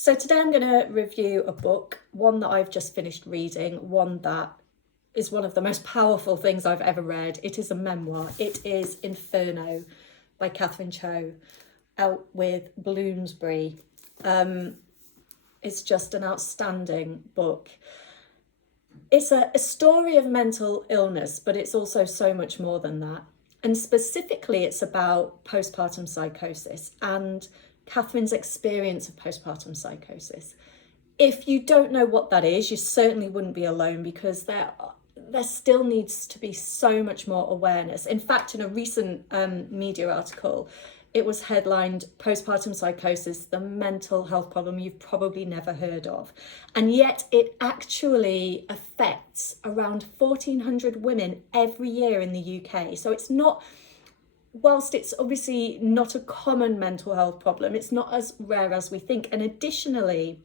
So today I'm going to review a book, one that I've just finished reading, one that is one of the most powerful things I've ever read. It is a memoir. It is Inferno by Catherine Cho, out with Bloomsbury. It's just an outstanding book. It's a story of mental illness, but it's also so much more than that. And specifically, it's about postpartum psychosis and Catherine's experience of postpartum psychosis. If you don't know what that is, you certainly wouldn't be alone, because there still needs to be so much more awareness. In fact, in a recent media article, it was headlined "Postpartum Psychosis, the mental health problem you've probably never heard of." And yet it actually affects around 1,400 women every year in the UK. So it's not, whilst it's obviously not a common mental health problem, it's not as rare as we think. And additionally,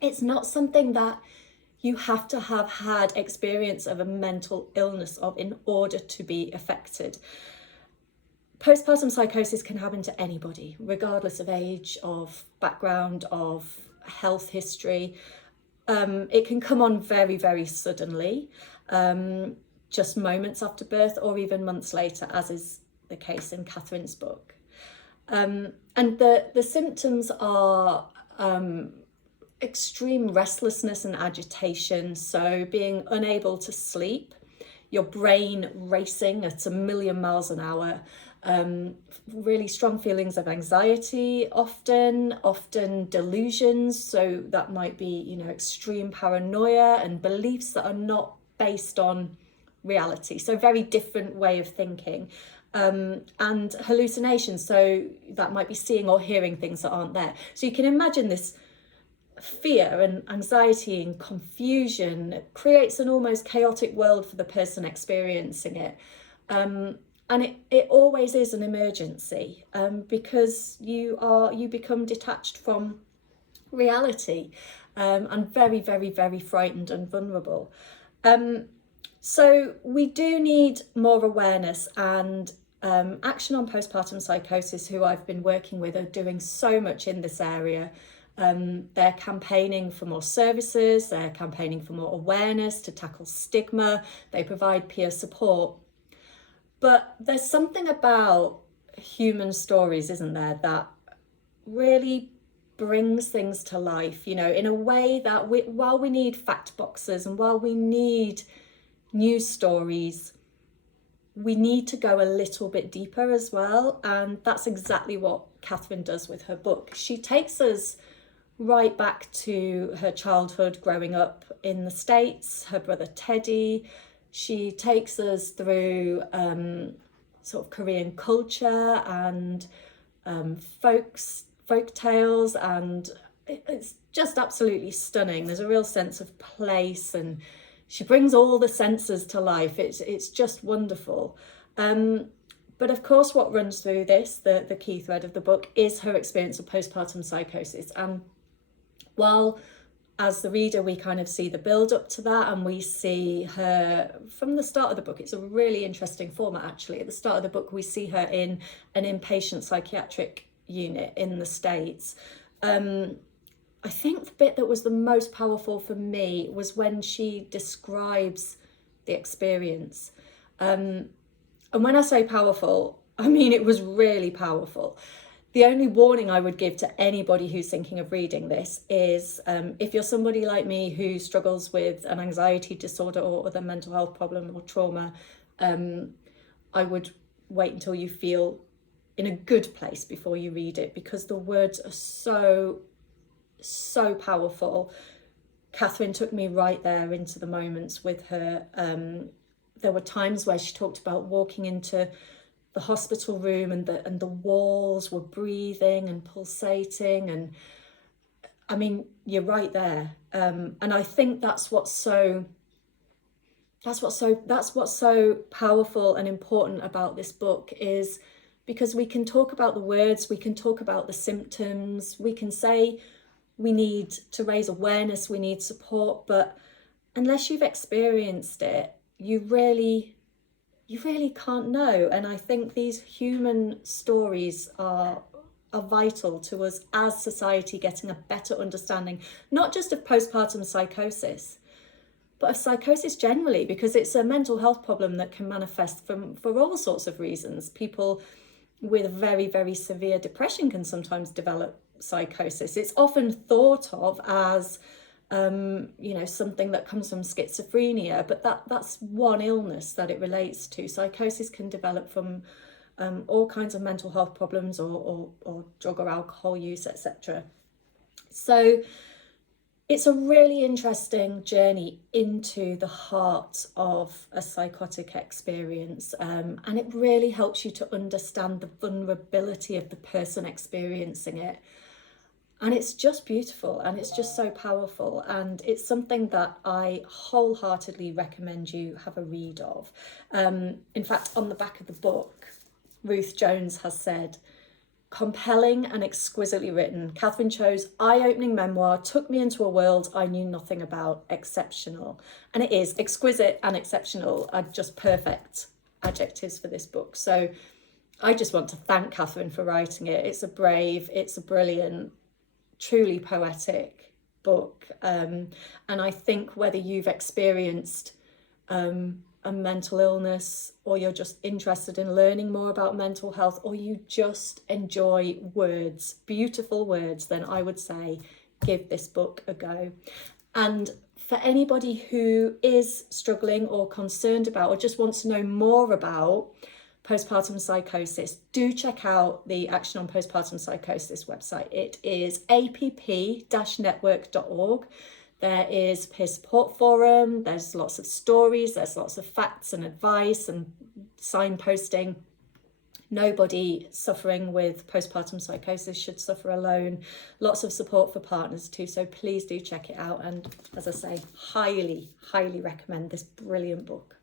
it's not something that you have to have had experience of a mental illness of in order to be affected. Postpartum psychosis can happen to anybody, regardless of age, of background, of health history. It can come on very, very suddenly, just moments after birth, or even months later, as is the case in Catherine's book. And the symptoms are extreme restlessness and agitation, so being unable to sleep, your brain racing at 1,000,000 miles an hour, really strong feelings of anxiety, often delusions, so that might be, extreme paranoia and beliefs that are not based on reality, so very different way of thinking, and hallucinations, so that might be seeing or hearing things that aren't there. So you can imagine this fear and anxiety and confusion. It creates an almost chaotic world for the person experiencing it. And it always is an emergency, because you become detached from reality, and very, very, very frightened and vulnerable. So we do need more awareness, and Action on Postpartum Psychosis, who I've been working with, are doing so much in this area. They're campaigning for more services, they're campaigning for more awareness to tackle stigma, they provide peer support. But there's something about human stories, isn't there, that really brings things to life, in a way that while we need fact boxes and while we need news stories, we need to go a little bit deeper as well. And that's exactly what Catherine does with her book. She takes us right back to her childhood, growing up in the States, her brother Teddy. She takes us through sort of Korean culture and folk tales, and it's just absolutely stunning. There's a real sense of place, and she brings all the senses to life. It's just wonderful. But of course, what runs through this, the key thread of the book, is her experience of postpartum psychosis. And while as the reader, we kind of see the build up to that, and we see her from the start of the book. It's a really interesting format, actually. At the start of the book, we see her in an inpatient psychiatric unit in the States. I think the bit that was the most powerful for me was when she describes the experience. And when I say powerful, I mean it was really powerful. The only warning I would give to anybody who's thinking of reading this is, if you're somebody like me who struggles with an anxiety disorder or other mental health problem or trauma, I would wait until you feel in a good place before you read it, because the words are so powerful. Catherine took me right there into the moments with her. There were times where she talked about walking into the hospital room and the walls were breathing and pulsating, and I mean, you're right there. And I think that's what's so powerful and important about this book, is because we can talk about the words, we can talk about the symptoms, we can say we need to raise awareness, we need support, but unless you've experienced it, you really can't know. And I think these human stories are are vital to us as society getting a better understanding, not just of postpartum psychosis, but of psychosis generally, because it's a mental health problem that can manifest for all sorts of reasons. People with very, very severe depression can sometimes develop psychosis. It's often thought of as something that comes from schizophrenia, but that's one illness that it relates to. Psychosis can develop from all kinds of mental health problems or drug or alcohol use, etc. So it's a really interesting journey into the heart of a psychotic experience, and it really helps you to understand the vulnerability of the person experiencing it. And it's just beautiful, and it's just so powerful, and it's something that I wholeheartedly recommend you have a read of. In fact, on the back of the book, Ruth Jones has said, "Compelling and exquisitely written, Catherine Cho's eye-opening memoir took me into a world I knew nothing about. Exceptional." And it is. Exquisite and exceptional are just perfect adjectives for this book. So I just want to thank Catherine for writing it. It's a brave, it's a brilliant, truly poetic book. And I think whether you've experienced a mental illness, or you're just interested in learning more about mental health, or you just enjoy words, beautiful words, then I would say give this book a go. And for anybody who is struggling or concerned about or just wants to know more about postpartum psychosis, do check out the Action on Postpartum Psychosis website. It is app-network.org. There is peer support forum, there's lots of stories, there's lots of facts and advice and signposting. Nobody suffering with postpartum psychosis should suffer alone. Lots of support for partners too, so please do check it out. And as I say, highly, highly recommend this brilliant book.